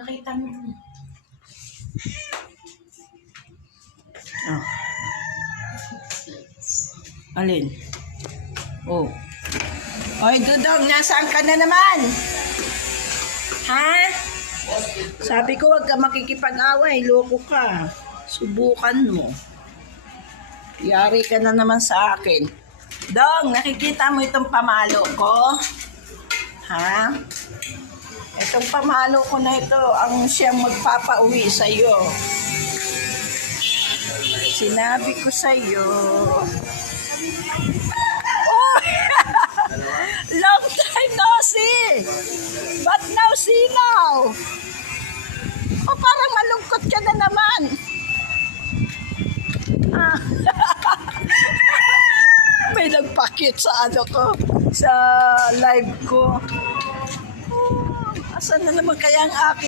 Nakita mo. Oh. Alin? Oh. Oy, Dudong, nasaan ka na naman? Ha? Sabi ko, wag ka makikipag-away. Loko ka. Subukan mo. Yari ka na naman sa akin. Dong, nakikita mo itong pamalo ko? Ha? Itong pamalo ko na ito, ang siyang magpapauwi sa'yo. Sinabi ko sa'yo. Oh! Long time no see! But now see now! Oh, parang malungkot ka na naman. Ah. May nagpakit sa ano ko, sa live ko. Oh, asan na naman kaya ang akin?